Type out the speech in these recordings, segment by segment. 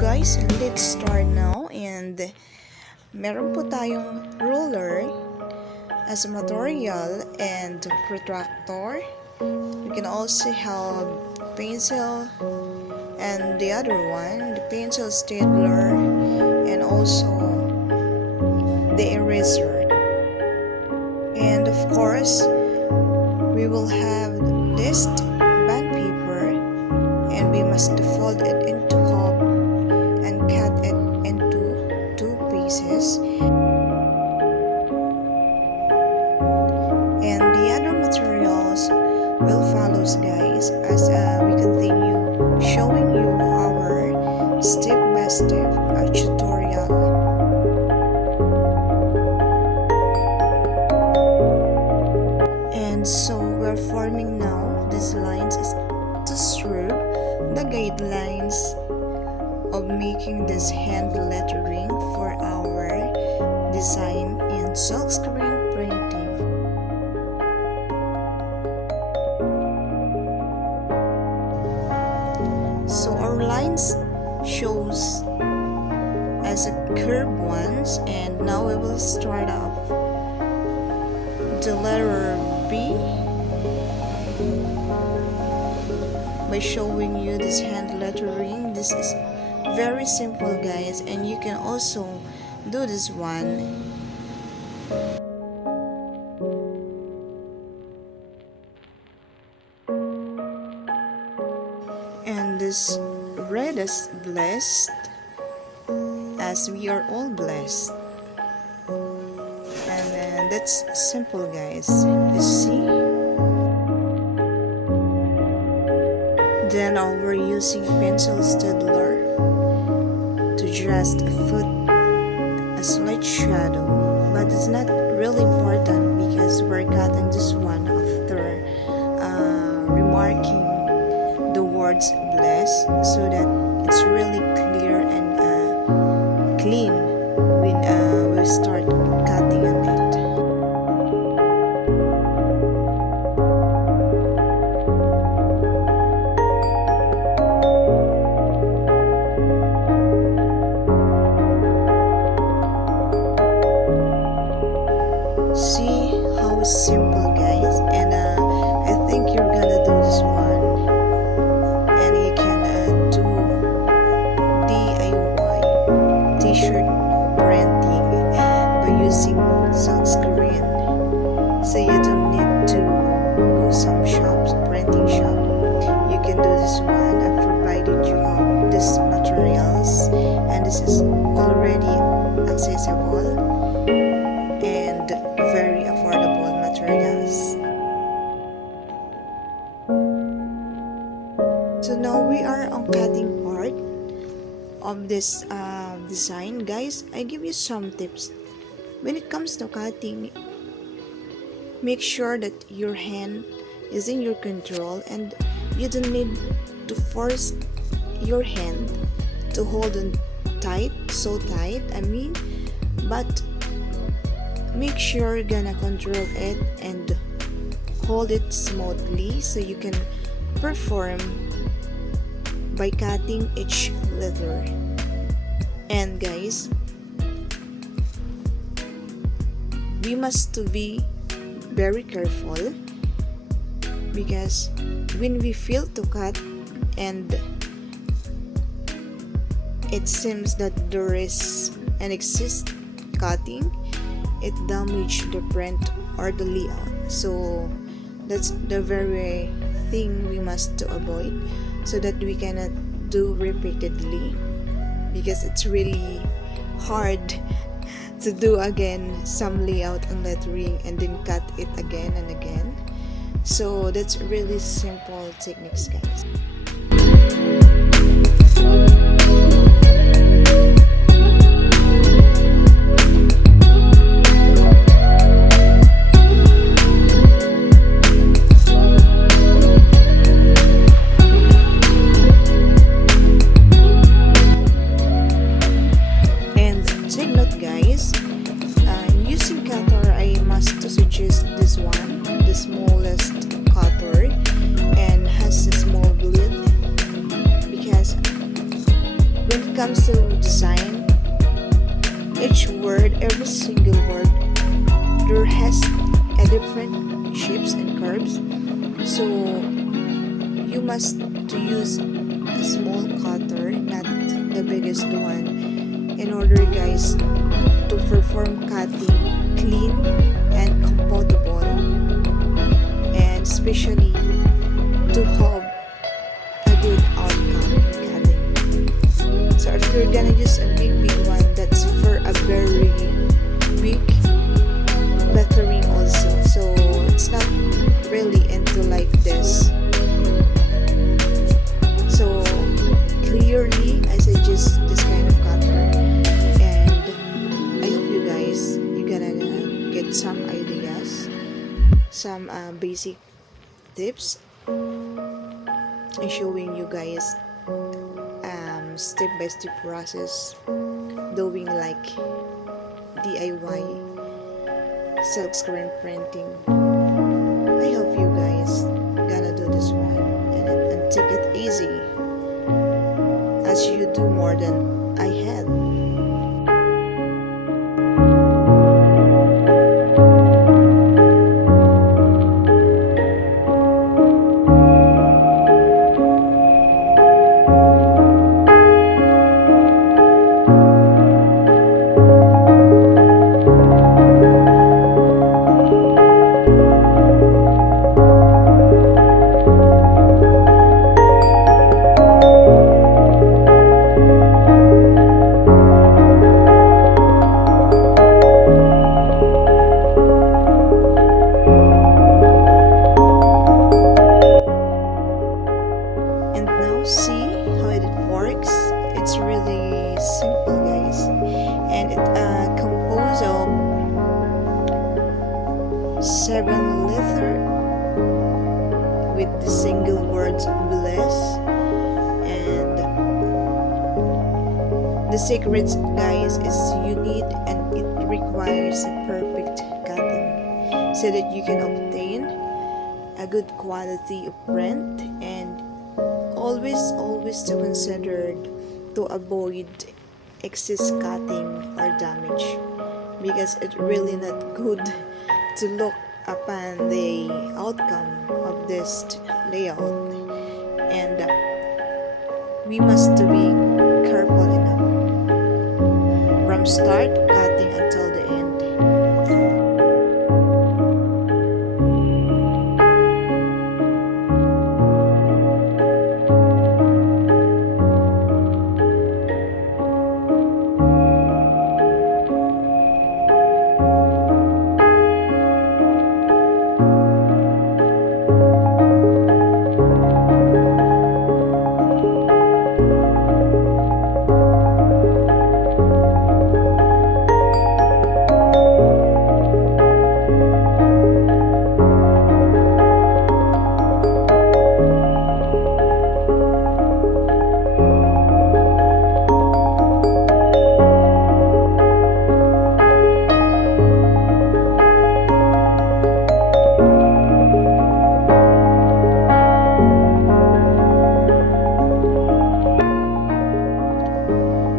guys, let's start now. And meron po tayong ruler as a material and protractor. We can also have pencil and the other one, the pencil stapler, and also the eraser. And of course, we will have this band paper, and we must fold it into half and cut it into 2 pieces. And the other materials will follow, guys, as we continue showing you our step-by-step tutorial. And so we're forming now these lines to serve the guidelines of making this hand lettering for our design in silkscreen printing. So our lines shows as a curved ones, and now we will start off the letter B by showing you this hand lettering. This is very simple, guys, and you can also do this one. And this red is blessed, as we are all blessed. And then that's simple, guys, you see. Then we're using pencil stapler to just put a slight shadow, but it's not really important because we're cutting this one after remarking the words bless, so that it's really clear and clean when we start cutting on it. See how simple, guys, and I think you're gonna do this one, and you can do DIY t-shirt printing by using silkscreen, so you don't need to go some shops, printing shop. You can do this one. I've provided you these materials, and this is already accessible and very affordable materials. So now we are on cutting part of this design, guys. I give you some tips. When it comes to cutting, make sure that your hand is in your control, and you don't need to force your hand to hold on tight, so tight, but make sure you're gonna control it and hold it smoothly so you can perform by cutting each letter. And guys, we must to be very careful, because when we fail to cut and it seems that there is an excess cutting, it damaged the print or the layout. So that's the very thing we must to avoid, so that we cannot do repeatedly, because it's really hard to do again some layout and lettering and then cut it again and again. So that's really simple techniques, guys. Suggest this one, the smallest cutter, and has a small blade comes to design, each word, every single word, there has a different shapes and curves. So you must to use a small cutter, not the biggest one, in order guys to perform cutting clean and comfortable, and especially to have a good outcome in cutting. So if you're gonna use a big one, that's for a very big lettering also, so it's not really into like this. So clearly I suggest this kind of cutter, and I hope you guys you gonna get some ideas, some basic tips and showing you guys step by step process doing like DIY silkscreen printing. I hope you guys gonna do this one and take it easy as you do more than I had. See how it works. It's really simple guys, and it composed of 7 letters with the single words bless. And the secret guys is you need, and it requires a perfect cutting so that you can obtain a good quality of print, and always to consider to avoid excess cutting or damage, because it's really not good to look upon the outcome of this layout, and we must be careful enough from start cutting until the end.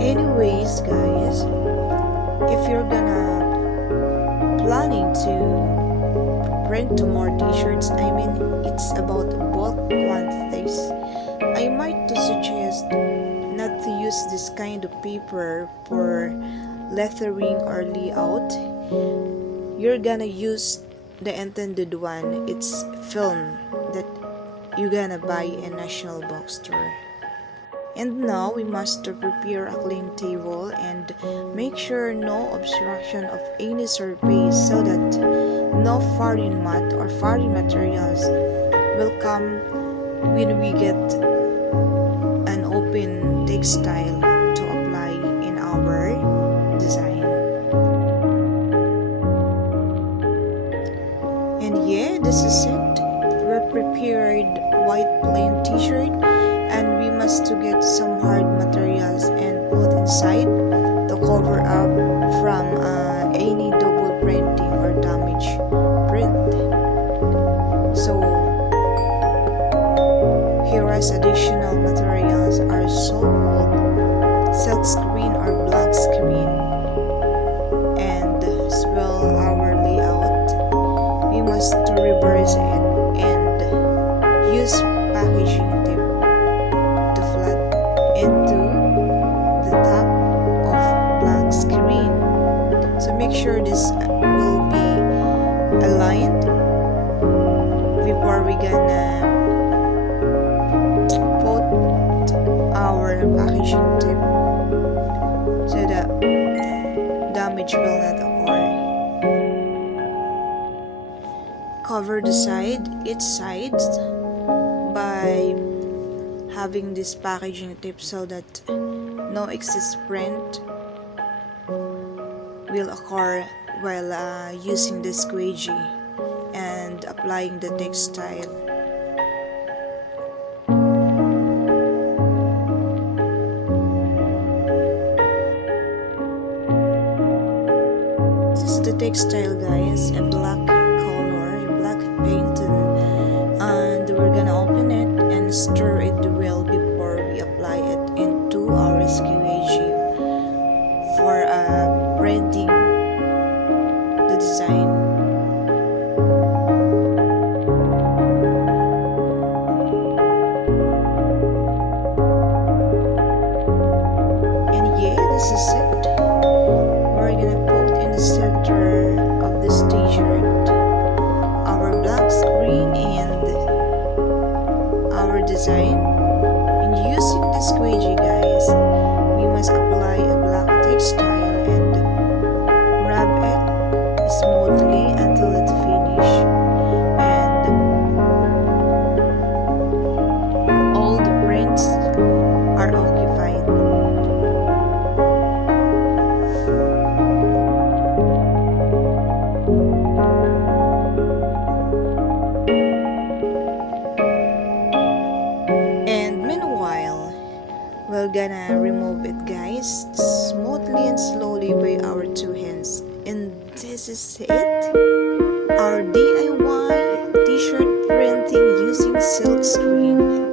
Anyways guys, if you're gonna planning to print to more t-shirts, I mean it's about bulk quantities, I might to suggest not to use this kind of paper for lettering or layout. You're gonna use the intended one. It's film that you're gonna buy in National Bookstore. And now we must prepare a clean table and make sure no obstruction of any surface, so that no foreign mat or foreign materials will come when we get an open textile to apply in our design. And yeah, this is it. We're prepared white plain t-shirt, and we must to get some hard materials and put inside to cover up from any double printing or damage print. So here as additional materials are so cold, the packaging tip so that damage will not occur. Cover each sides by having this packaging tip so that no excess print will occur while using the squeegee and applying the textile. This is the textile, guys, a black color, a black paint, and we're gonna open it and stir it well before we apply it into our squeegee for printing the design. And yeah, this is it. We're gonna put in the center of this t-shirt our black screen and our design. And using the squeegee, guys, we must apply a black textile and rub it smoothly until it's finished, and all the prints are occupied. And meanwhile, we're gonna remove it, guys, smoothly and slowly by our two hands. And this is it, our DIY t-shirt printing using silkscreen.